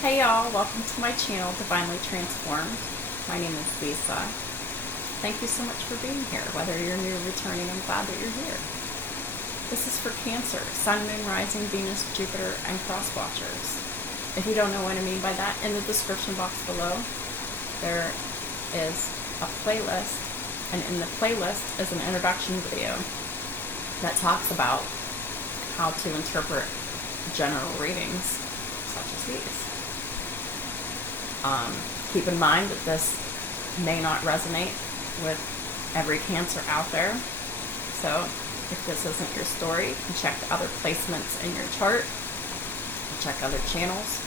Hey y'all, welcome to my channel, Divinely Transformed. My name is Lisa. Thank you so much for being here. Whether you're new or returning, I'm glad that you're here. This is for Cancer, Sun, Moon, Rising, Venus, Jupiter, and Cross Watchers. If you don't know what I mean by that, in the description box below, there is a playlist, and in the playlist is an introduction video that talks about how to interpret general readings such as these. Keep in mind that this may not resonate with every Cancer out there. So if this isn't your story, you can check other placements in your chart, check other channels,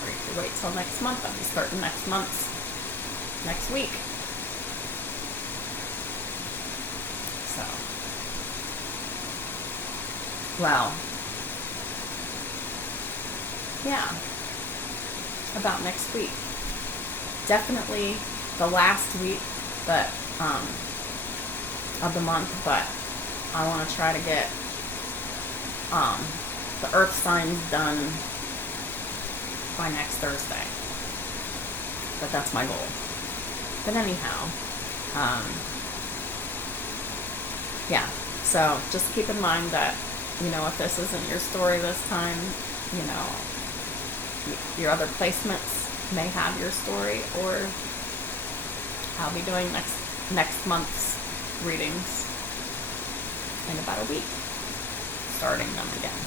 or you can wait till next month. I'll be starting next week. So, well, yeah, about next week. Definitely the last week of the month, but I want to try to get the earth signs done by next Thursday. But that's my goal. But anyhow, yeah, so just keep in mind that, if this isn't your story this time, your other placements may have your story, or I'll be doing next month's readings in about a week, starting them again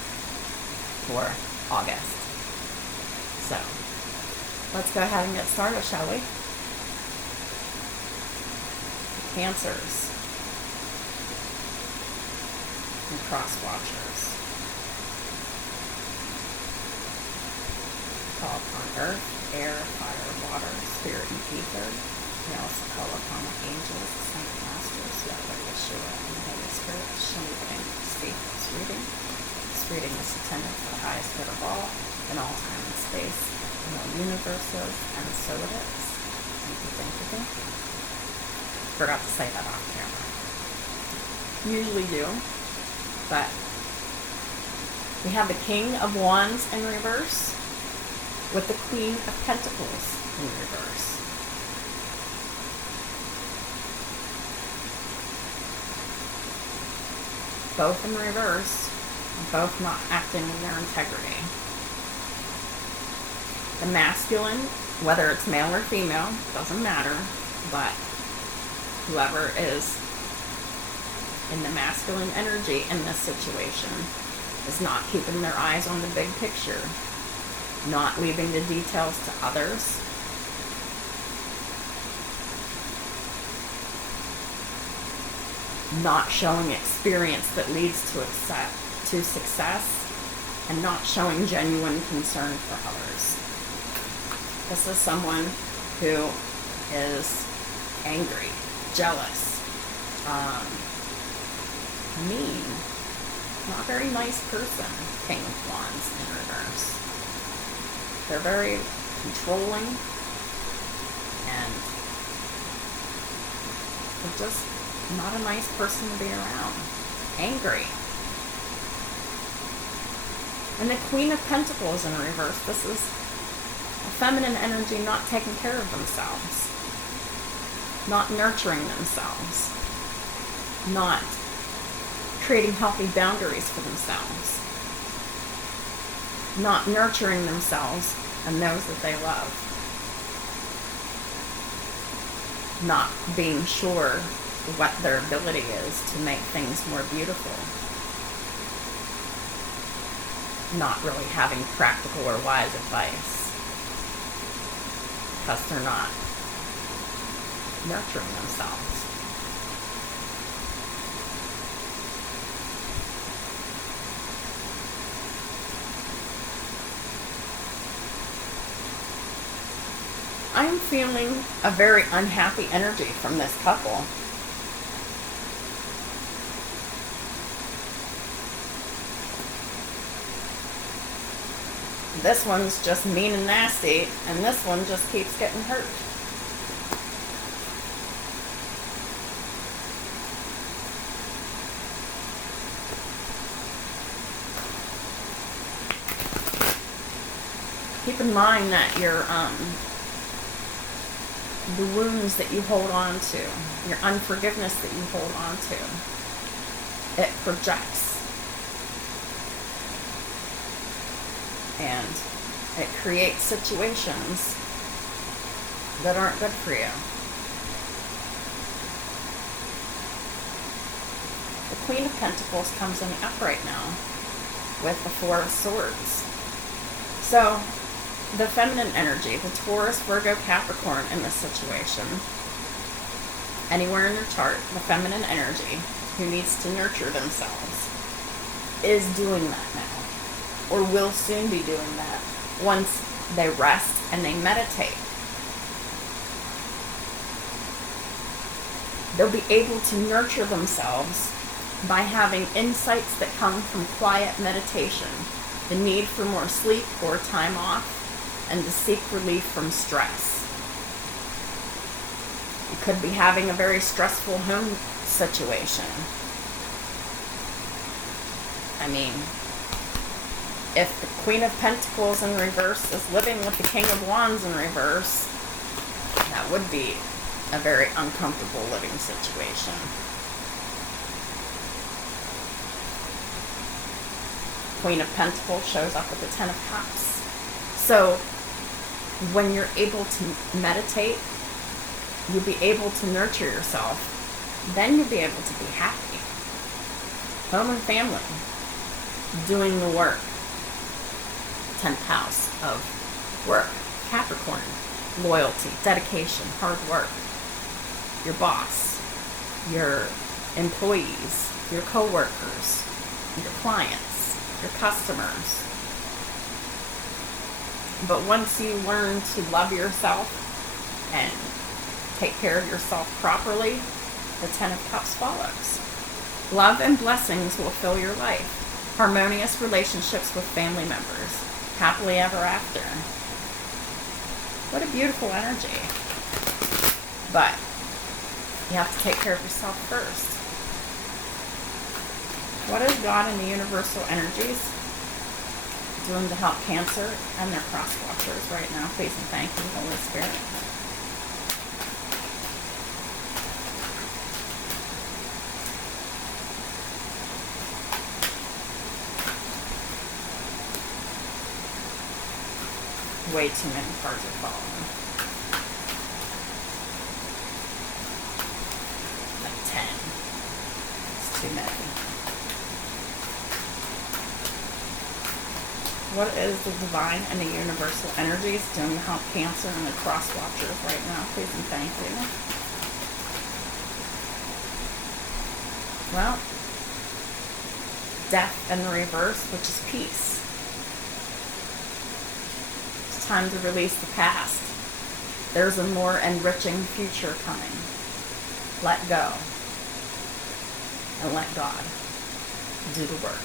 for August. So let's go ahead and get started, shall we? Cancers and cross watchers. Call upon earth, air, fire, water, spirit, and ether. We also call upon the angels, the saint masters, Yahweh, Yeshua, and the Holy Spirit. Show me what I need to speak this reading. This reading is intended for the highest good of all, in all time and space, in all universes, and so it is. Thank you, thank you, thank you. Forgot to say that off camera. Usually do, but we have the King of Wands in reverse, with the Queen of Pentacles in reverse. Both in reverse, both not acting in their integrity. The masculine, whether it's male or female, doesn't matter, but whoever is in the masculine energy in this situation is not keeping their eyes on the big picture, not leaving the details to others, not showing experience that leads to success, and not showing genuine concern for others. This is someone who is angry, jealous, mean, not very nice person. King of Wands in reverse. They're very controlling, and they're just not a nice person to be around. Angry. And the Queen of Pentacles in reverse. This is a feminine energy not taking care of themselves, not nurturing themselves, not creating healthy boundaries for themselves, not nurturing themselves and those that they love, not being sure what their ability is to make things more beautiful, not really having practical or wise advice because they're not nurturing themselves. I'm feeling a very unhappy energy from this couple. This one's just mean and nasty, and this one just keeps getting hurt. keep in mind that the wounds that you hold on to, your unforgiveness that you hold on to, it projects. And it creates situations that aren't good for you. The Queen of Pentacles comes in upright now with the Four of Swords. So, the feminine energy, the Taurus, Virgo, Capricorn in this situation, anywhere in your chart, the feminine energy who needs to nurture themselves is doing that now, or will soon be doing that once they rest and they meditate. They'll be able to nurture themselves by having insights that come from quiet meditation, the need for more sleep or time off, and to seek relief from stress. You could be having a very stressful home situation. I mean, if the Queen of Pentacles in reverse is living with the King of Wands in reverse, that would be a very uncomfortable living situation. Queen of Pentacles shows up with the Ten of Cups. So, when you're able to meditate, you'll be able to nurture yourself. Then you'll be able to be happy. Home and family. Doing the work. 10th house of work. Capricorn. Loyalty, dedication, hard work. Your boss. Your employees. Your co-workers. Your clients. Your customers. But once you learn to love yourself and take care of yourself properly, the Ten of Cups follows. Love and blessings will fill your life. Harmonious relationships with family members. Happily ever after. What a beautiful energy. But you have to take care of yourself first. What is God and the universal energies doing to help Cancer and their cross watchers right now? Please and thank you, Holy Spirit. Way too many cards are falling. Like 10. It's too many. What is the divine and the universal energies doing to help Cancer and the cross watchers right now? Please and thank you. Well, death in the reverse, which is peace. It's time to release the past. There's a more enriching future coming. Let go. And let God do the work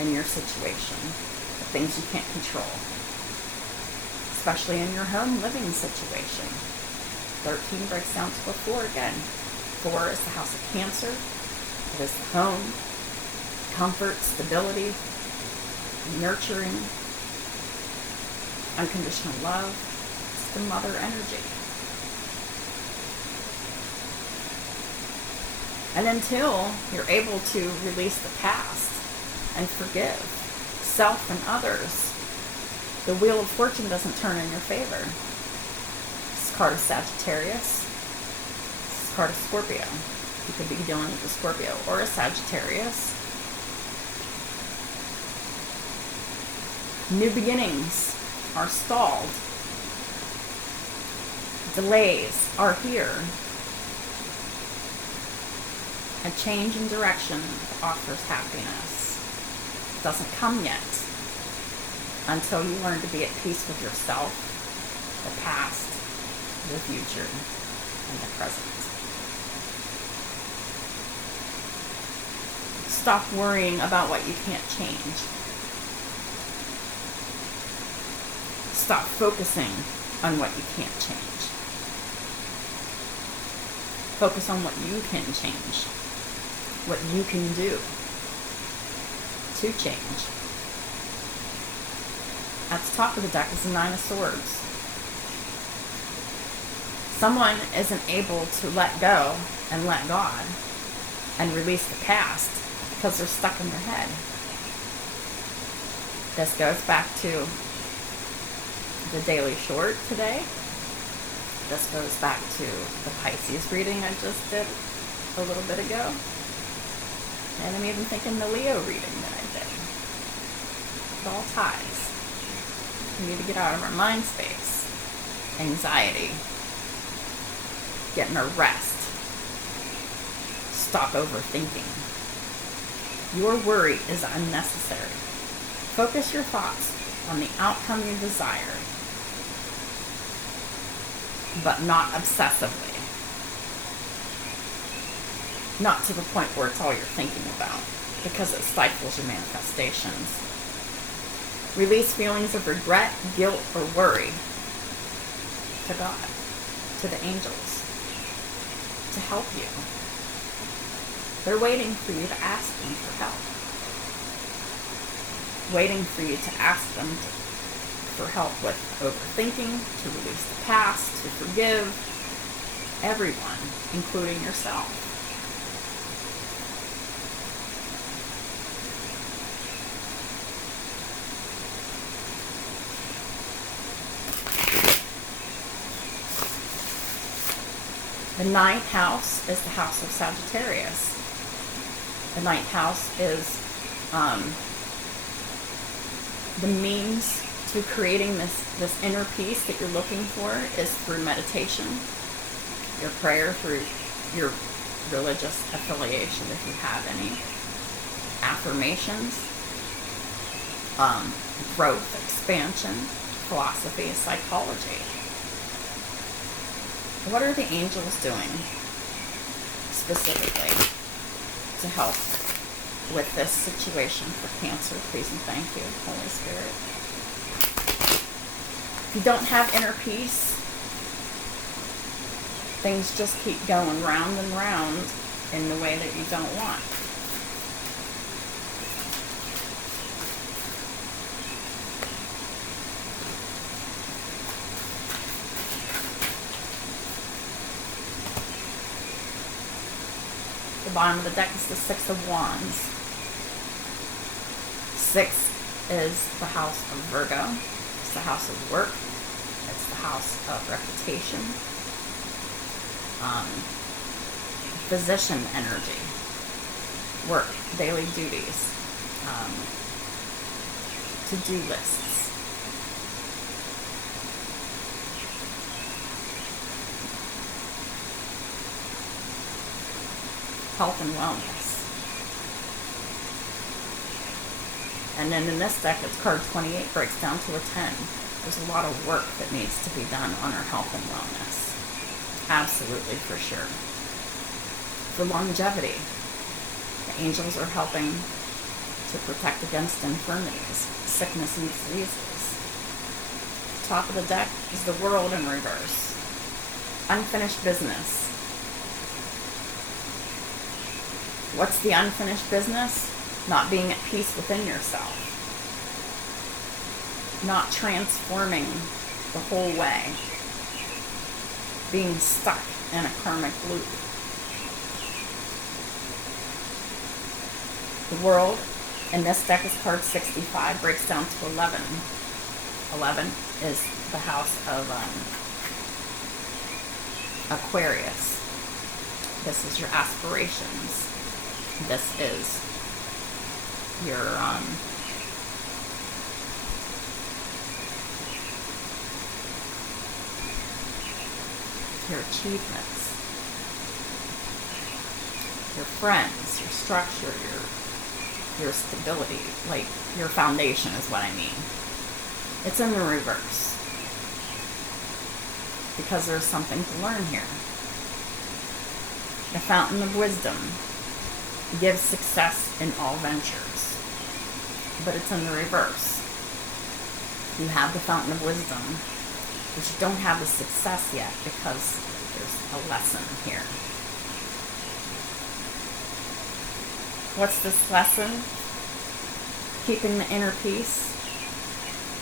in your situation, the things you can't control, especially in your home living situation. 13 breaks down to a 4 again. 4 is the house of Cancer. It is the home, comfort, stability, nurturing, unconditional love. It's the mother energy. And until you're able to release the past and forgive self and others, the Wheel of Fortune doesn't turn in your favor. This card is Sagittarius. This is card of Scorpio. You could be dealing with a Scorpio or a Sagittarius. New beginnings are stalled. Delays are here. A change in direction offers happiness. Doesn't come yet until you learn to be at peace with yourself, the past, the future, and the present. Stop worrying about what you can't change. Stop focusing on what you can't change. Focus on what you can change, what you can do to change. At the top of the deck is the Nine of Swords. Someone isn't able to let go and let God and release the past because they're stuck in their head. This goes back to the daily short today. This goes back to the Pisces reading I just did a little bit ago. And I'm even thinking the Leo reading that I did. It all ties. We need to get out of our mind space. Anxiety. Getting our rest. Stop overthinking. Your worry is unnecessary. Focus your thoughts on the outcome you desire, but not obsessively. Not to the point where it's all you're thinking about, because it stifles your manifestations. Release feelings of regret, guilt, or worry to God, to the angels, to help you. They're waiting for you to ask them for help. Waiting for you to ask them for help with overthinking, to release the past, to forgive everyone, including yourself. The ninth house is the house of Sagittarius. The ninth house is the means to creating this inner peace that you're looking for is through meditation, your prayer, through your religious affiliation, if you have any, affirmations, growth, expansion, philosophy, psychology. What are the angels doing specifically to help with this situation for Cancer? Please and thank you, Holy Spirit. If you don't have inner peace, things just keep going round and round in the way that you don't want. The bottom of the deck is the Six of Wands. Six is the house of Virgo. It's the house of work. It's the house of reputation. Physician energy. Work, daily duties. To-do lists. Health and wellness. And then in this deck, it's card 28 breaks down to a 10. There's a lot of work that needs to be done on our health and wellness. Absolutely, for sure. For longevity, the angels are helping to protect against infirmities, sickness and diseases. Top of the deck is the World in reverse. Unfinished business. What's the unfinished business? Not being at peace within yourself. Not transforming the whole way. Being stuck in a karmic loop. The World in this deck is card 65, breaks down to 11. 11 is the house of Aquarius. This is your aspirations. This is your achievements, your friends, your structure, your stability, like your foundation is what I mean. It's in the reverse because there's something to learn here. The fountain of wisdom gives success in all ventures, but it's in the reverse. You have the fountain of wisdom, but you don't have the success yet because there's a lesson here. What's this lesson? Keeping the inner peace,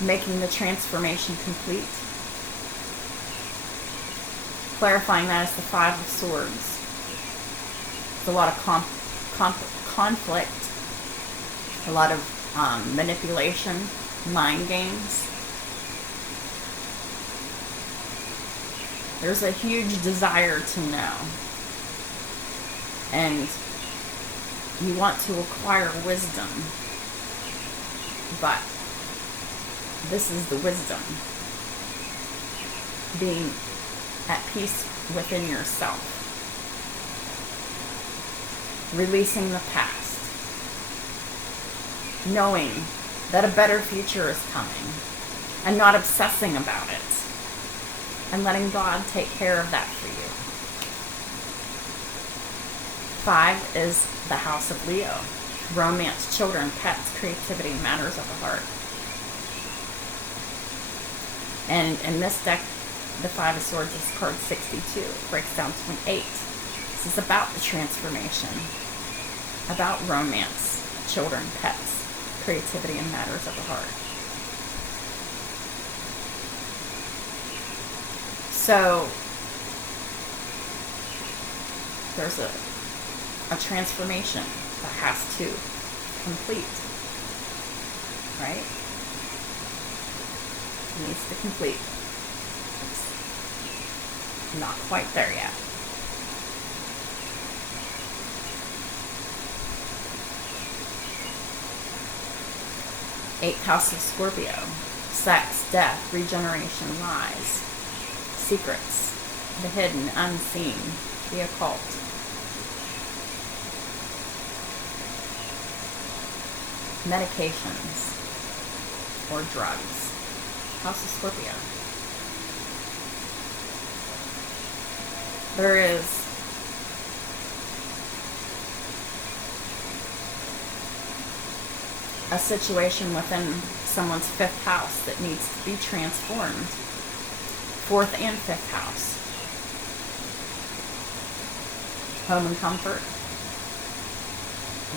making the transformation complete. Clarifying that as the Five of Swords. It's a lot of conflict, a lot of manipulation, mind games. There's a huge desire to know. And you want to acquire wisdom. But this is the wisdom. Being at peace within yourself. Releasing the past. Knowing that a better future is coming. And not obsessing about it. And letting God take care of that for you. 5 is the house of Leo. Romance, children, pets, creativity, matters of the heart. And in this deck, the 5 of Swords is card 62. It breaks down to an 8. This is about the transformation. About romance, children, pets, creativity, and matters of the heart. So, there's a transformation that has to complete, right? It needs to complete. It's not quite there yet. Eighth house of Scorpio. Sex, death, regeneration, lies, secrets, the hidden, unseen, the occult. Medications or drugs. House of Scorpio. There is a situation within someone's 5th house that needs to be transformed. 4th and 5th house. Home and comfort.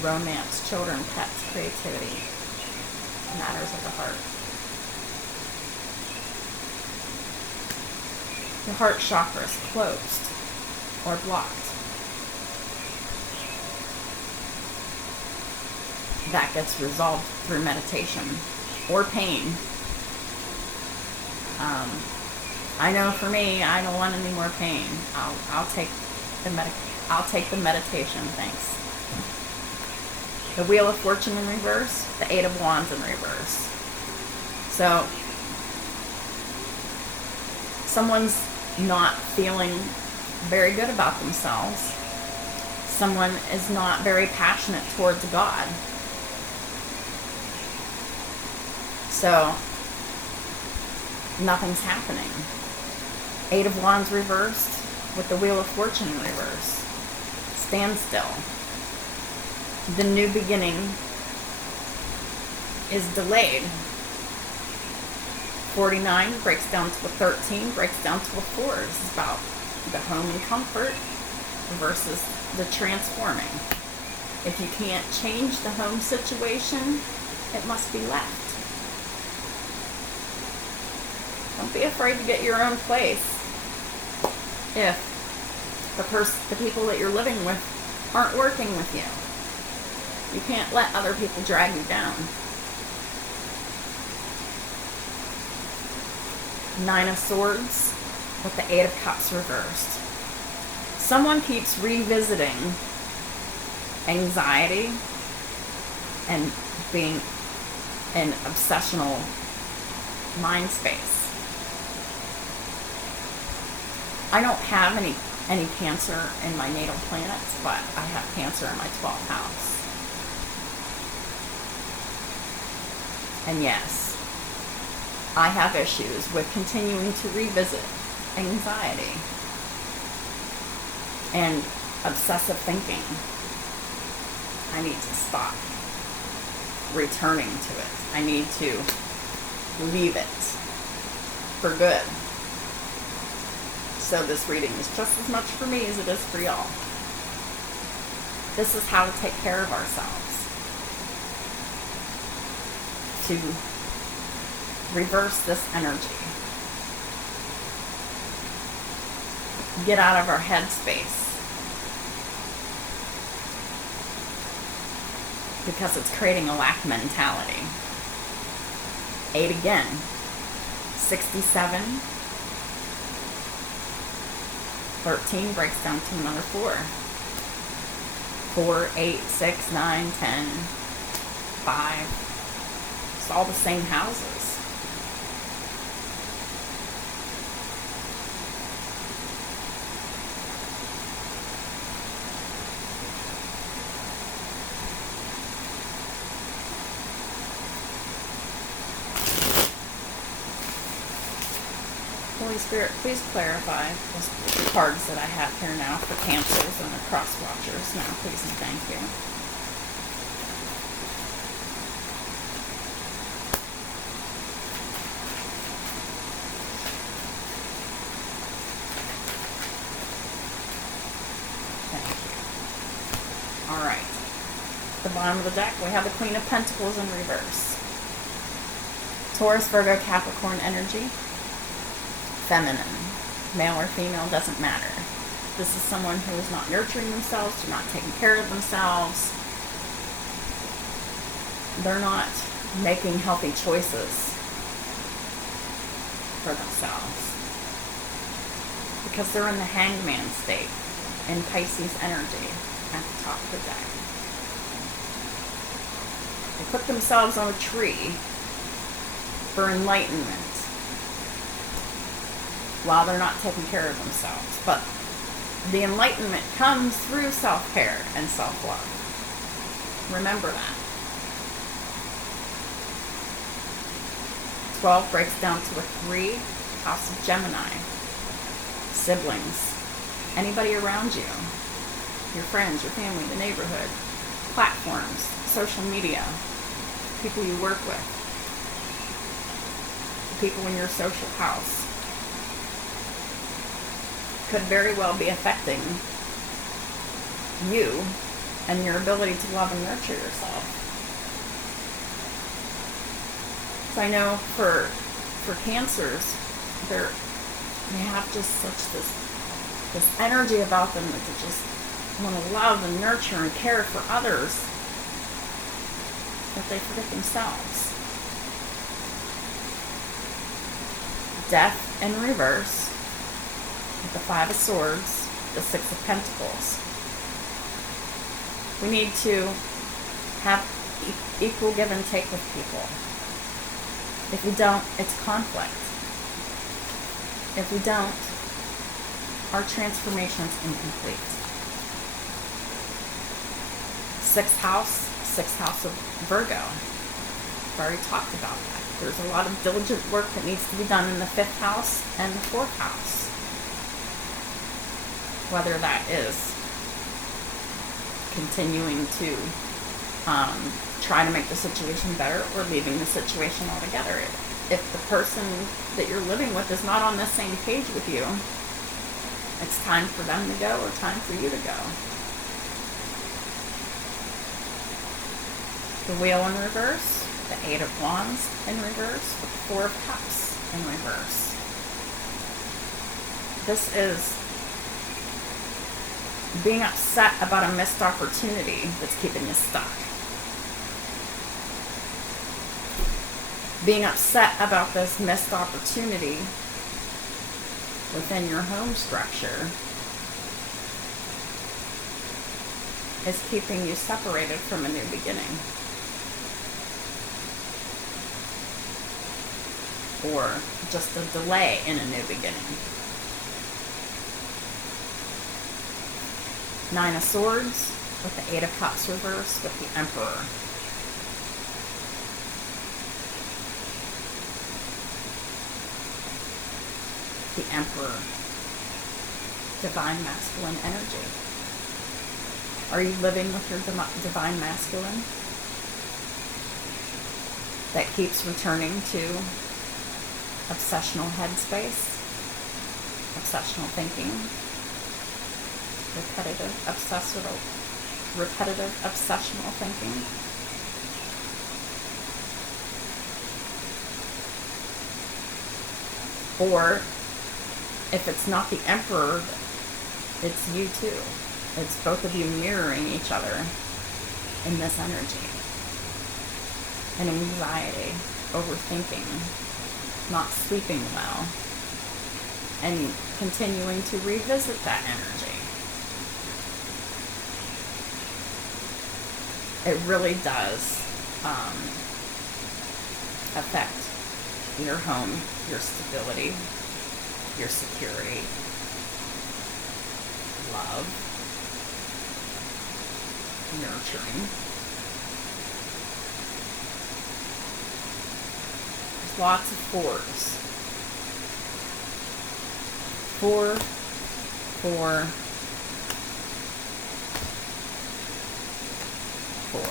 Romance, children, pets, creativity, matters of the heart. The heart chakra is closed or blocked. That gets resolved through meditation or pain. I know for me, I don't want any more pain. I'll take the meditation, thanks. The Wheel of Fortune in reverse, the 8 of Wands in reverse. So, someone's not feeling very good about themselves. Someone is not very passionate towards God. So, nothing's happening. 8 of Wands reversed with the Wheel of Fortune in reverse. Stand still. The new beginning is delayed. 49 breaks down to a 13, breaks down to a 4. This is about the home and comfort versus the transforming. If you can't change the home situation, it must be left. Don't be afraid to get your own place. If the people that you're living with aren't working with you. You can't let other people drag you down. 9 of Swords with the 8 of Cups reversed. Someone keeps revisiting anxiety and being in obsessional mind space. I don't have any Cancer in my natal planets, but I have Cancer in my 12th house. And yes, I have issues with continuing to revisit anxiety and obsessive thinking. I need to stop returning to it. I need to leave it for good. So this reading is just as much for me as it is for y'all. This is how to take care of ourselves. To reverse this energy. Get out of our headspace. Because it's creating a lack mentality. 8 again. 67. 13 breaks down to another 4. 4, 8, 6, 9, 10, 5. It's all the same houses. Holy Spirit, please clarify the cards that I have here now for Cancers and the cross watchers now, please and thank you. Thank you. Alright. At the bottom of the deck, we have the Queen of Pentacles in reverse. Taurus, Virgo, Capricorn energy. Feminine, male or female, doesn't matter. This is someone who is not nurturing themselves, they're not taking care of themselves. They're not making healthy choices for themselves. Because they're in the hangman state, in Pisces energy, at the top of the deck. They put themselves on a tree for enlightenment, while they're not taking care of themselves. But the enlightenment comes through self-care and self-love. Remember that. 12 breaks down to a 3. House of Gemini. Siblings. Anybody around you. Your friends, your family, the neighborhood. Platforms. Social media. People you work with. The people in your social house. Could very well be affecting you and your ability to love and nurture yourself. So I know for Cancers, they have just such this energy about them that they just want to love and nurture and care for others, that they forget themselves. Death in reverse. The 5 of Swords, the 6 of Pentacles. We need to have equal give and take with people. If we don't, it's conflict. If we don't, our transformation's incomplete. 6th house of Virgo. I've already talked about that. There's a lot of diligent work that needs to be done in the 5th house and the 4th house. Whether that is continuing to try to make the situation better or leaving the situation altogether. If the person that you're living with is not on the same page with you, it's time for them to go or time for you to go. The Wheel in reverse, the 8 of Wands in reverse, with the 4 of Cups in reverse. This is being upset about a missed opportunity that's keeping you stuck. Being upset about this missed opportunity within your home structure is keeping you separated from a new beginning. Or just a delay in a new beginning. 9 of Swords with the 8 of Cups reverse with the Emperor. The Emperor. Divine masculine energy. Are you living with your divine masculine that keeps returning to obsessional headspace, obsessional thinking, repetitive obsessional thinking? Or if it's not the emperor, it's you too. It's both of you mirroring each other in this energy. And anxiety, overthinking, not sleeping well, and continuing to revisit that energy. It really does affect your home, your stability, your security, love, nurturing. There's lots of fours. 4, 4, 4.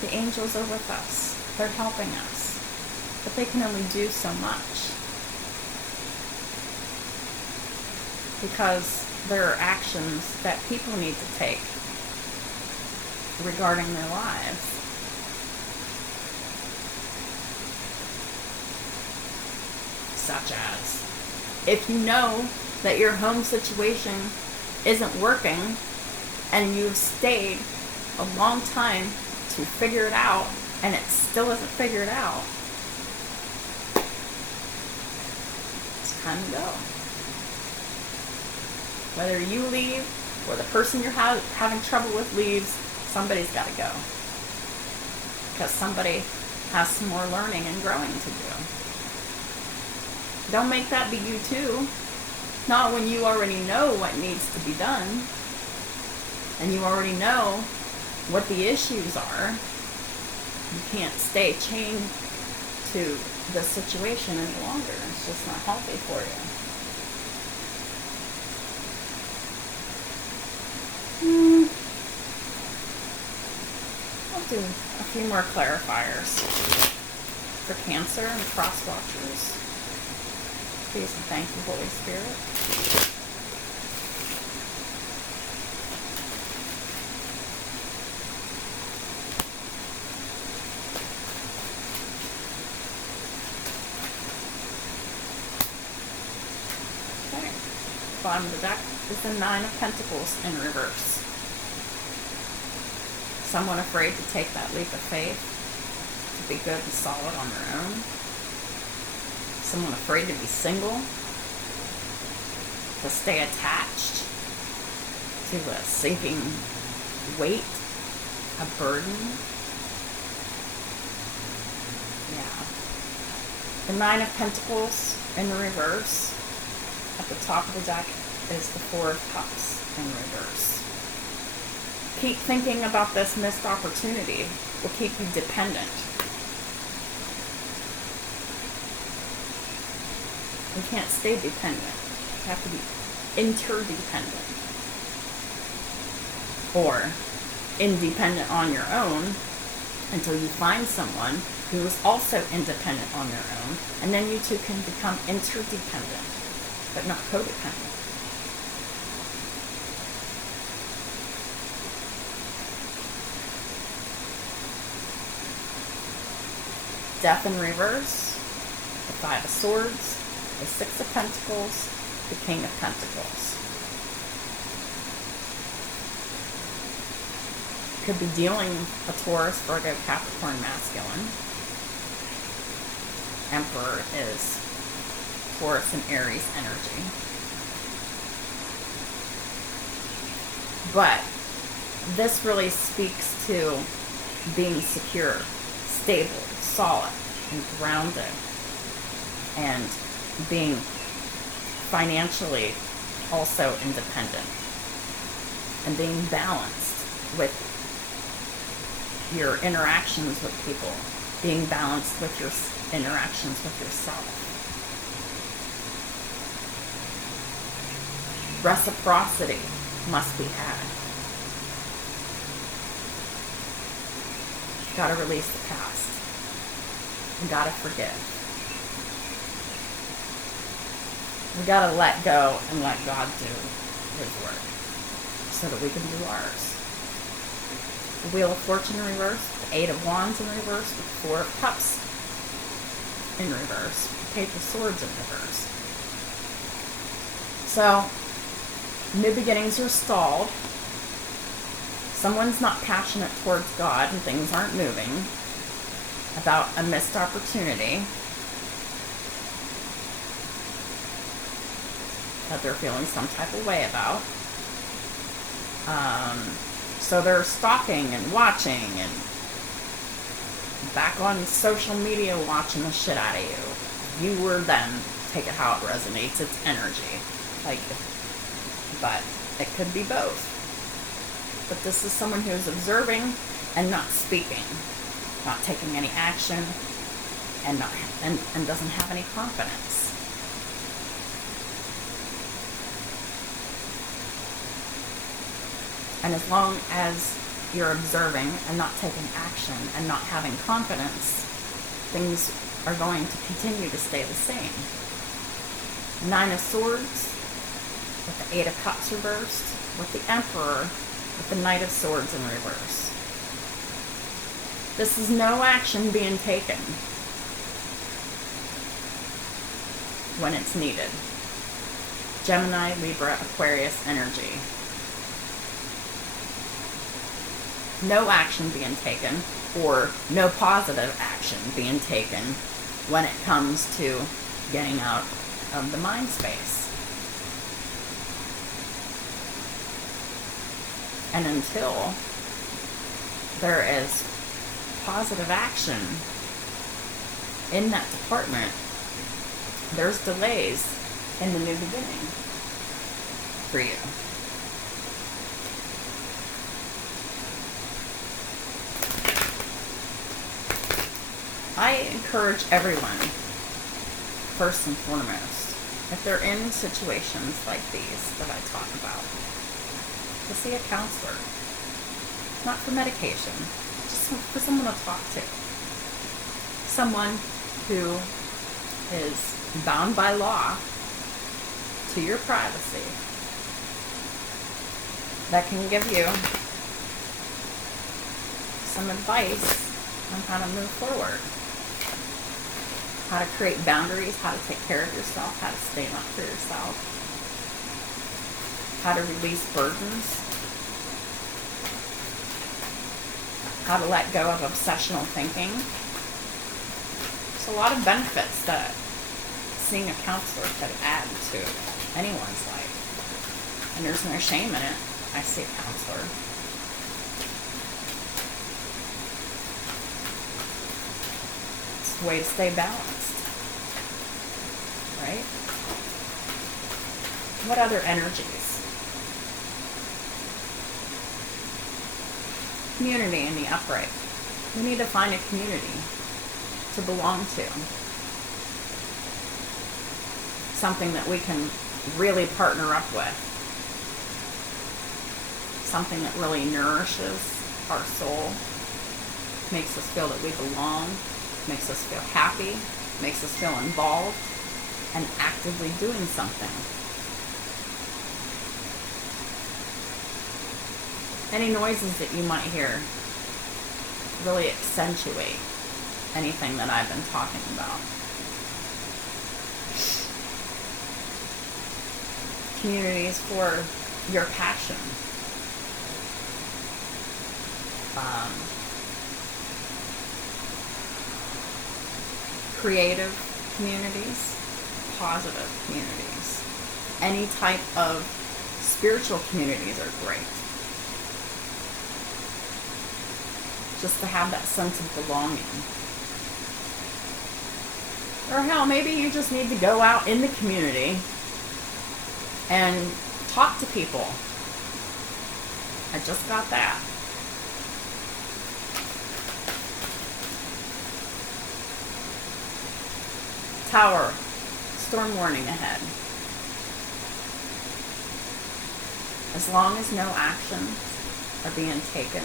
The angels are with us. They're helping us. But they can only do so much. Because there are actions that people need to take regarding their lives. Such as, if you know that your home situation isn't working and you've stayed a long time to figure it out and it still isn't figured out, it's time to go. Whether you leave or the person you're having trouble with leaves, somebody's got to go. Because somebody has some more learning and growing to do. Don't make that be you too. Not when you already know what needs to be done. And you already know what the issues are. You can't stay chained to the situation any longer. It's just not healthy for you. I'll do a few more clarifiers for Cancer and cross watchers. Please and thank you, Holy Spirit. Okay. Bottom of the deck is the 9 of Pentacles in reverse. Someone afraid to take that leap of faith, to be good and solid on their own. Someone afraid to be single, to stay attached to a sinking weight, a burden. Yeah. The 9 of Pentacles in reverse. At the top of the deck is the 4 of Cups in reverse. Keep thinking about this missed opportunity. Will keep you dependent. You can't stay dependent. You have to be interdependent. Or independent on your own until you find someone who is also independent on their own. And then you two can become interdependent, but not codependent. Death in reverse, the 5 of Swords, the 6 of Pentacles, the King of Pentacles. Could be dealing a Taurus, Virgo, Capricorn, masculine. Emperor is Taurus and Aries energy. But this really speaks to being secure, stable, solid, and grounded, and being financially also independent, and being balanced with your interactions with people, being balanced with your interactions with yourself. Reciprocity must be had. You gotta release the past. You gotta forgive. We gotta let go and let God do His work so that we can do ours. the Wheel of Fortune in reverse, the Eight of Wands in reverse, with the Four of Cups in reverse, the Page of Swords in reverse. So, new beginnings are stalled. Someone's not passionate towards God and things aren't moving. About a missed opportunity that they're feeling some type of way about. So they're stalking and watching and back on social media watching the shit out of you. You were them. Take it how it resonates. It's energy. But it could be both. But this is someone who's observing and not speaking, not taking any action, and doesn't have any confidence. And as long as you're observing and not taking action and not having confidence, things are going to continue to stay the same. Nine of Swords with the Eight of Cups reversed, with the Emperor, with the Knight of Swords in reverse. This is no action being taken when it's needed. Gemini, Libra, Aquarius energy. No action being taken, or no positive action being taken when it comes to getting out of the mind space. And until there is positive action in that department, there's delays in the new beginning for you. I encourage everyone, first and foremost, if they're in situations like these that I talk about, to see a counselor. Not for medication, just for someone to talk to. Someone who is bound by law to your privacy, that can give you some advice on how to move forward. How to create boundaries, how to take care of yourself, how to stand up for yourself, how to release burdens, how to let go of obsessional thinking. There's a lot of benefits that seeing a counselor could add to anyone's life. And there's no shame in it. I see a counselor. It's the way to stay balanced. Right? What other energies? Community in the upright. We need to find a community to belong to. Something that we can really partner up with. Something that really nourishes our soul. Makes us feel that we belong. Makes us feel happy. Makes us feel involved. And actively doing something. Any noises that you might hear really accentuate anything that I've been talking about. Communities for your passion. Creative communities. Positive communities. Any type of spiritual communities are great. Just to have that sense of belonging. Or hell, maybe you just need to go out in the community and talk to people. I just got that. Tower. Storm warning ahead. As long as no actions are being taken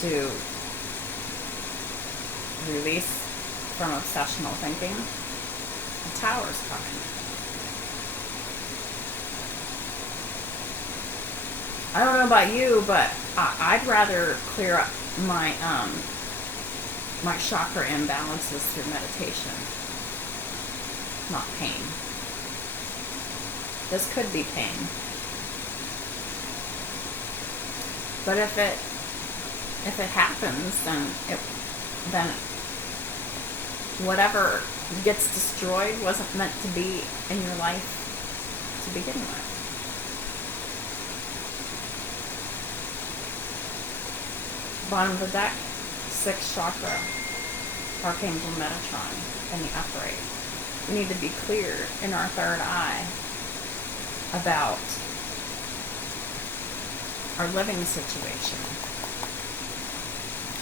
to release from obsessional thinking, the tower's coming. I don't know about you, but I'd rather clear up my my chakra imbalances through meditation, not pain. This could be pain, but if it happens, then whatever gets destroyed wasn't meant to be in your life to begin with. Bottom of the deck, 6th chakra, Archangel Metatron in the upright. We need to be clear in our third eye about our living situation,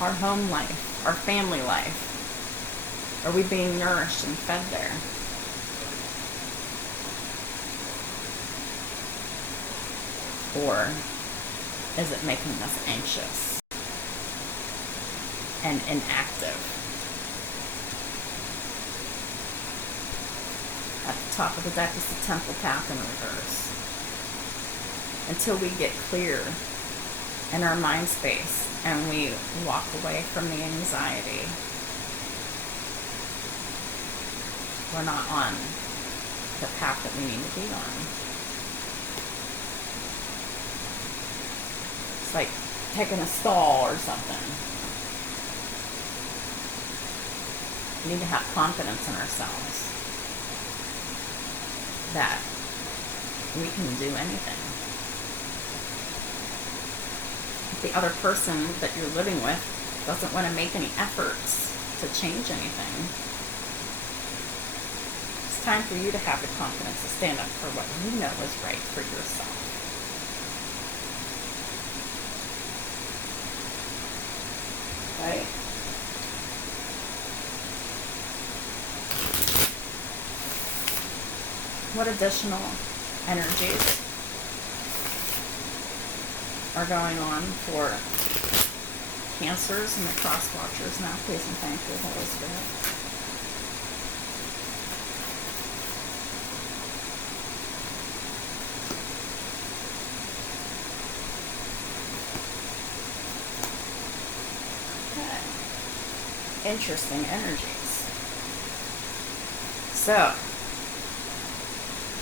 our home life, our family life. Are we being nourished and fed there? Or is it making us anxious and inactive? At the top of the deck is the Temple Path in reverse. Until we get clear in our mind space and we walk away from the anxiety, we're not on the path that we need to be on. It's like taking a stall or something. We need to have confidence in ourselves that we can do anything. If the other person that you're living with doesn't want to make any efforts to change anything, it's time for you to have the confidence to stand up for what you know is right for yourself. Right? What additional energies are going on for Cancers and the cross watchers now? Please and thank you, Holy Spirit. Interesting energies. So,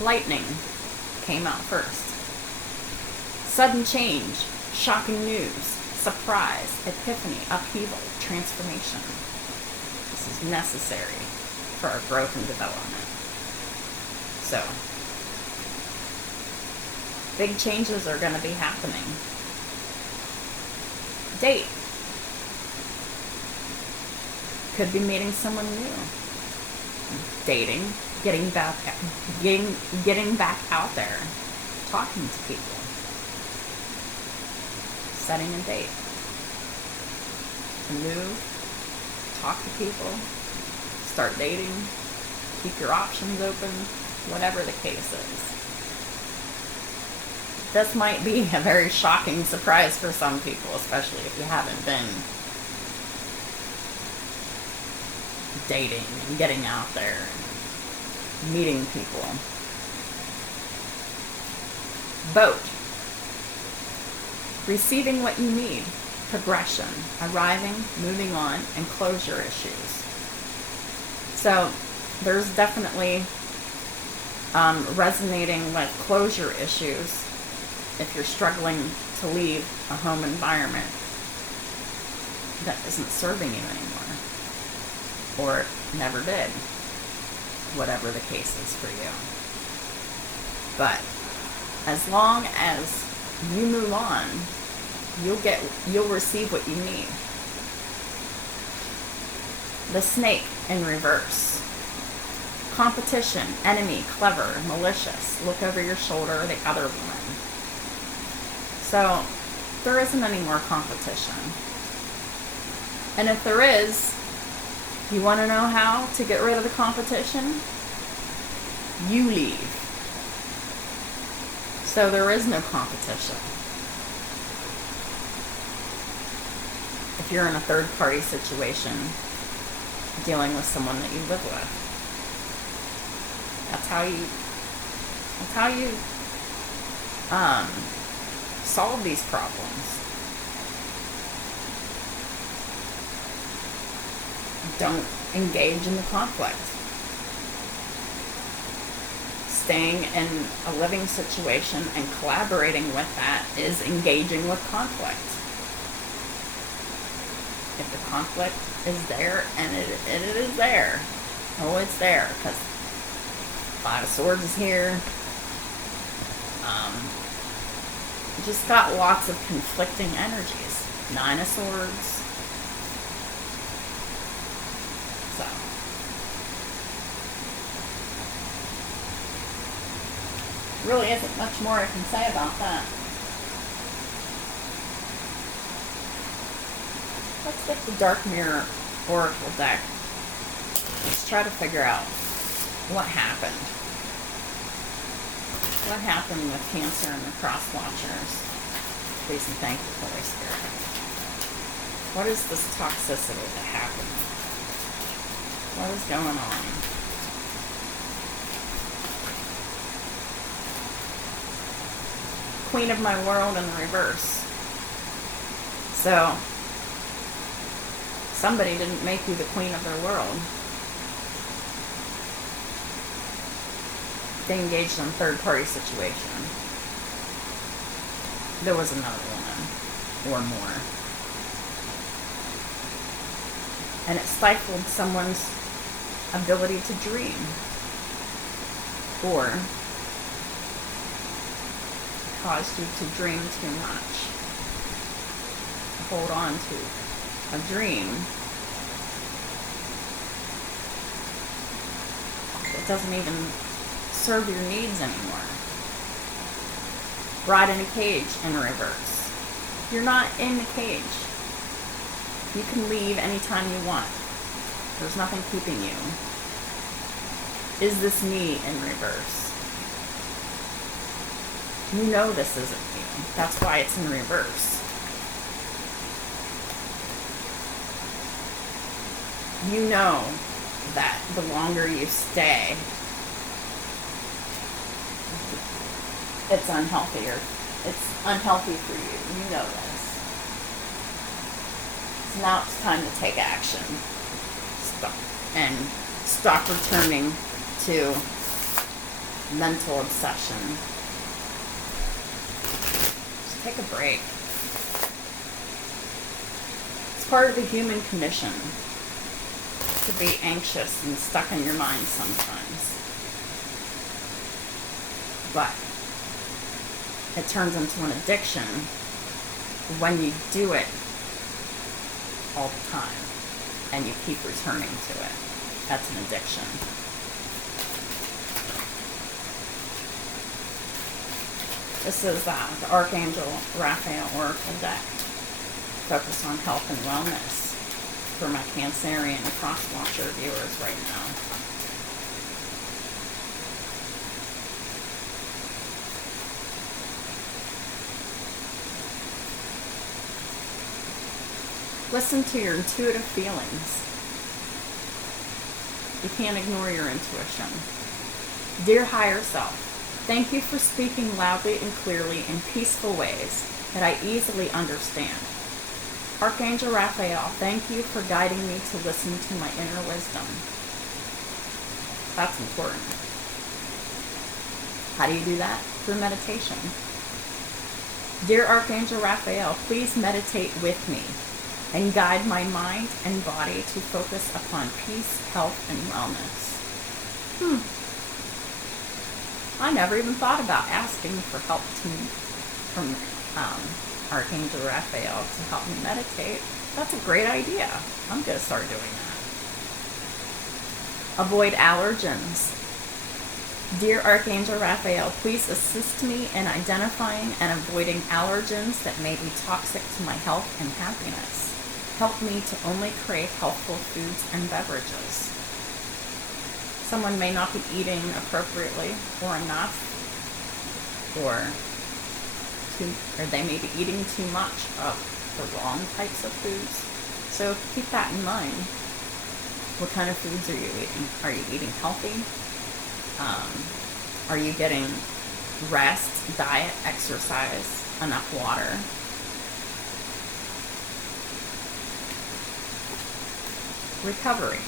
lightning came out first. Sudden change, shocking news, surprise, epiphany, upheaval, transformation. This is necessary for our growth and development. So, big changes are going to be happening. Date. Could be meeting someone new. Dating, getting back out there, talking to people, setting a date, to move, talk to people, start dating, keep your options open, whatever the case is. This might be a very shocking surprise for some people, especially if you haven't been dating and getting out there and meeting people. Boat. Receiving what you need. Progression. Arriving, moving on, and closure issues. So there's definitely resonating with closure issues if you're struggling to leave a home environment that isn't serving you anymore, or never did, whatever the case is for you. But as long as you move on, you'll receive what you need. The snake in reverse. Competition, enemy, clever, malicious, look over your shoulder, the other one. So there isn't any more competition. And if there is, you want to know how to get rid of the competition? You leave. So there is no competition. If you're in a third-party situation, dealing with someone that you live with, that's how you solve these problems. Don't engage in the conflict. Staying in a living situation and collaborating with that is engaging with conflict. If the conflict is there, and it is there, oh, it's there, because Five of Swords is here. Just got lots of conflicting energies. Nine of Swords. So, really isn't much more I can say about that. Let's get the Dark Mirror Oracle deck. Let's try to figure out what happened. What happened with Cancer and the Cross Watchers? Please and thank you, Holy Spirit. What is this toxicity that happened? What is going on? Queen of my World in the reverse. So, somebody didn't make you the queen of their world. They engaged in a third-party situation. There was another woman, or more. And it stifled someone's ability to dream. Or caused you to dream too much. Hold on to a dream that doesn't even serve your needs anymore. Bride in a cage in reverse. You're not in the cage. You can leave anytime you want. There's nothing keeping you. Is this me in reverse? You know this isn't you. That's why it's in reverse. You know that the longer you stay, it's unhealthier. It's unhealthy for you. You know this. So now it's time to take action. Stop returning to mental obsession. Just take a break. It's part of the human condition to be anxious and stuck in your mind sometimes. But it turns into an addiction when you do it all the time and you keep returning to it. That's an addiction. This is the Archangel Raphael Oracle deck. Focus on health and wellness for my Cancerian cross-watcher viewers right now. Listen to your intuitive feelings. You can't ignore your intuition. Dear higher self, thank you for speaking loudly and clearly in peaceful ways that I easily understand. Archangel Raphael, thank you for guiding me to listen to my inner wisdom. That's important. How do you do that? Through meditation. Dear Archangel Raphael, please meditate with me and guide my mind and body to focus upon peace, health, and wellness. I never even thought about asking for help from Archangel Raphael to help me meditate. That's a great idea. I'm going to start doing that. Avoid allergens. Dear Archangel Raphael, please assist me in identifying and avoiding allergens that may be toxic to my health and happiness. Help me to only crave healthful foods and beverages. Someone may not be eating appropriately or enough, or they may be eating too much of the wrong types of foods. So keep that in mind. What kind of foods are you eating? Are you eating healthy? Are you getting rest, diet, exercise? enough water. Recovery.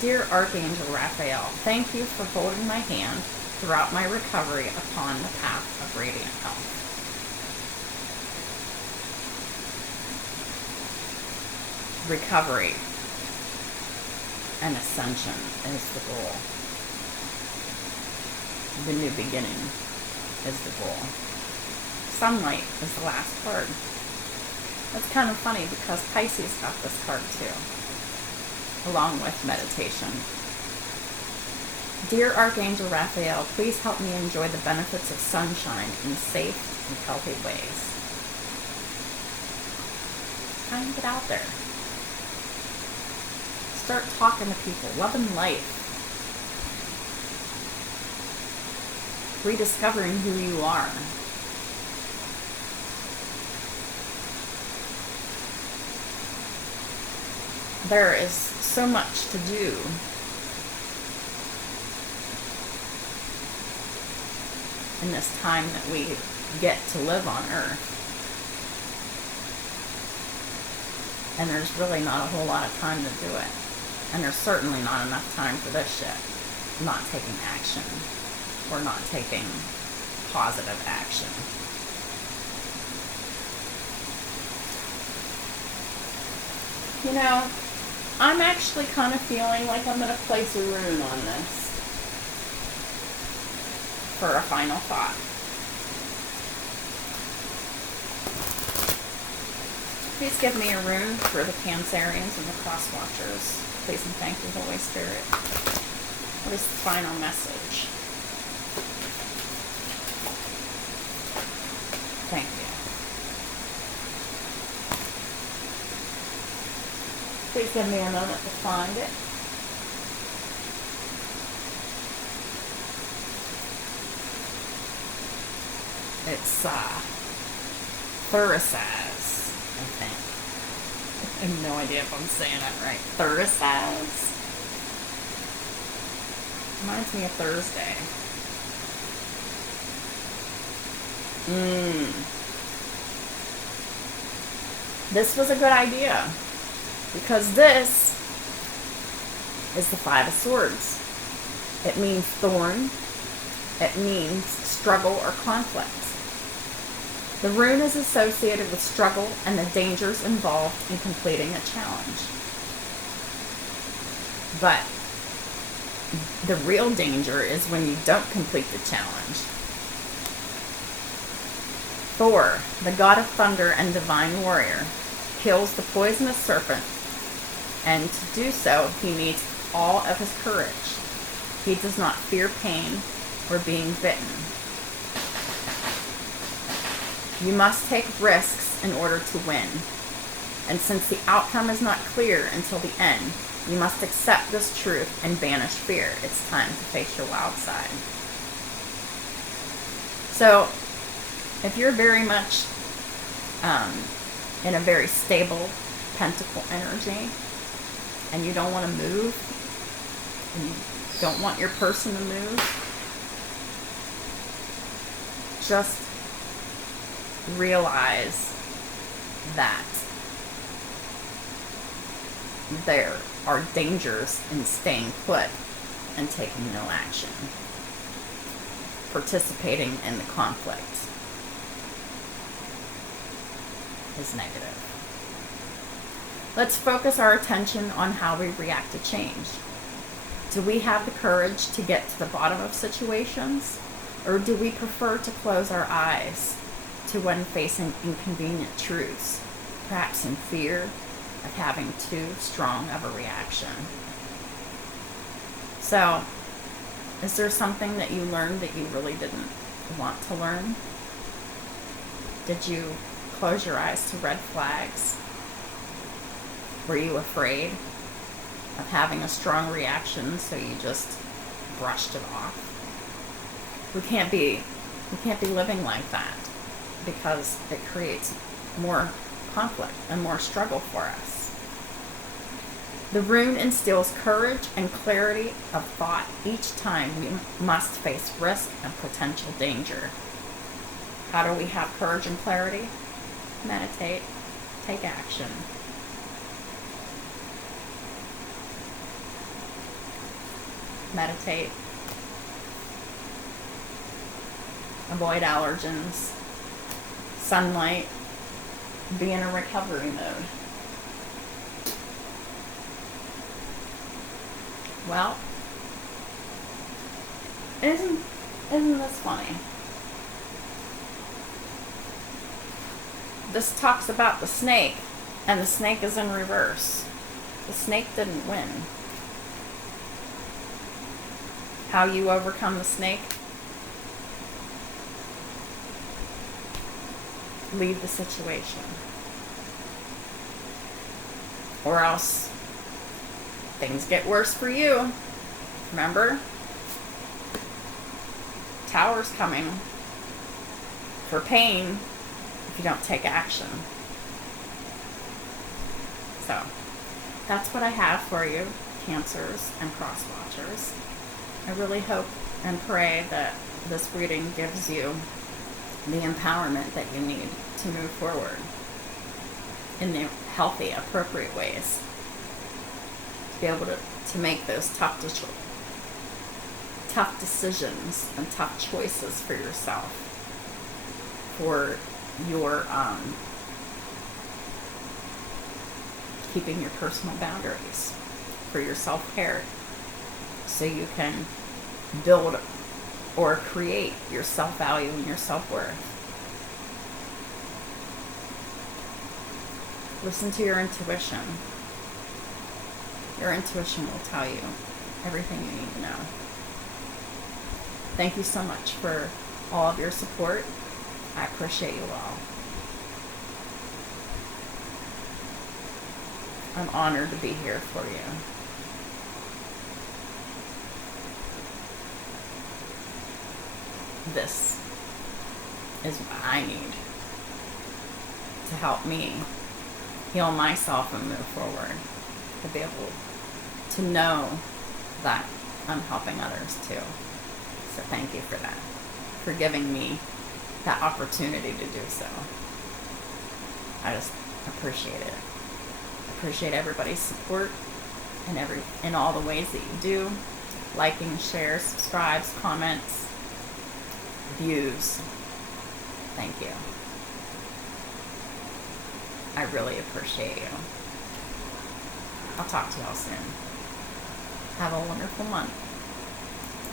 Dear Archangel Raphael, thank you for holding my hand throughout my recovery upon the path of radiant health. Recovery and ascension is the goal. The new beginning is the goal. Sunlight is the last card. That's kind of funny because Pisces got this card too, along with meditation. Dear Archangel Raphael, please help me enjoy the benefits of sunshine in safe and healthy ways. Try and get out there. Start talking to people, loving life. Rediscovering who you are. There is so much to do. In this time that we get to live on Earth. And there's really not a whole lot of time to do it. And there's certainly not enough time for this shit. Not taking action. Or not taking positive action. You know, I'm actually kind of feeling like I'm going to place a rune on this for a final thought. Please give me a rune for the Cancerians and the Cross Watchers. Please and thank you, Holy Spirit. What is the final message? Thank you. Please give me a moment to find it. It's Thurisaz, I think. I have no idea if I'm saying it right. Thurisaz? Reminds me of Thursday. This was a good idea. Because this is the Five of Swords. It means thorn. It means struggle or conflict. The rune is associated with struggle and the dangers involved in completing a challenge. But the real danger is when you don't complete the challenge. Thor, the god of thunder and divine warrior, kills the poisonous serpent, and to do so, he needs all of his courage. He does not fear pain or being bitten. You must take risks in order to win. And since the outcome is not clear until the end, you must accept this truth and banish fear. It's time to face your wild side. So, if you're very much in a very stable pentacle energy, and you don't want to move, and you don't want your person to move, just realize that there are dangers in staying put and taking no action, participating in the conflict is negative. Let's focus our attention on how we react to change. Do we have the courage to get to the bottom of situations, or do we prefer to close our eyes to when facing inconvenient truths, perhaps in fear of having too strong of a reaction? So, is there something that you learned that you really didn't want to learn? Did you close your eyes to red flags? Were you afraid of having a strong reaction, so you just brushed it off? We can't be living like that, because it creates more conflict and more struggle for us. The rune instills courage and clarity of thought each time we must face risk and potential danger. How do we have courage and clarity? Meditate. Take action. Meditate. Avoid allergens. Sunlight. Be in a recovery mode. Well, isn't this funny? This talks about the snake, and the snake is in reverse. The snake didn't win. How you overcome the snake? Leave the situation. Or else things get worse for you. Remember? Tower's coming for pain if you don't take action. So, that's what I have for you, Cancers and Cross Watchers. I really hope and pray that this reading gives you the empowerment that you need to move forward in the healthy, appropriate ways. To be able to make those tough decisions and tough choices for yourself, for your keeping your personal boundaries, for your self-care, so you can build or create your self-value and your self-worth. Listen to your intuition. Your intuition will tell you everything you need to know. Thank you so much for all of your support. I appreciate you all. I'm honored to be here for you. This is what I need to help me heal myself and move forward. To be able to know that I'm helping others too. So thank you for that. For giving me that opportunity to do so. I just appreciate it. Appreciate everybody's support in all the ways that you do. Liking, shares, subscribes, comments, views. Thank you. I really appreciate you. I'll talk to y'all soon. Have a wonderful month.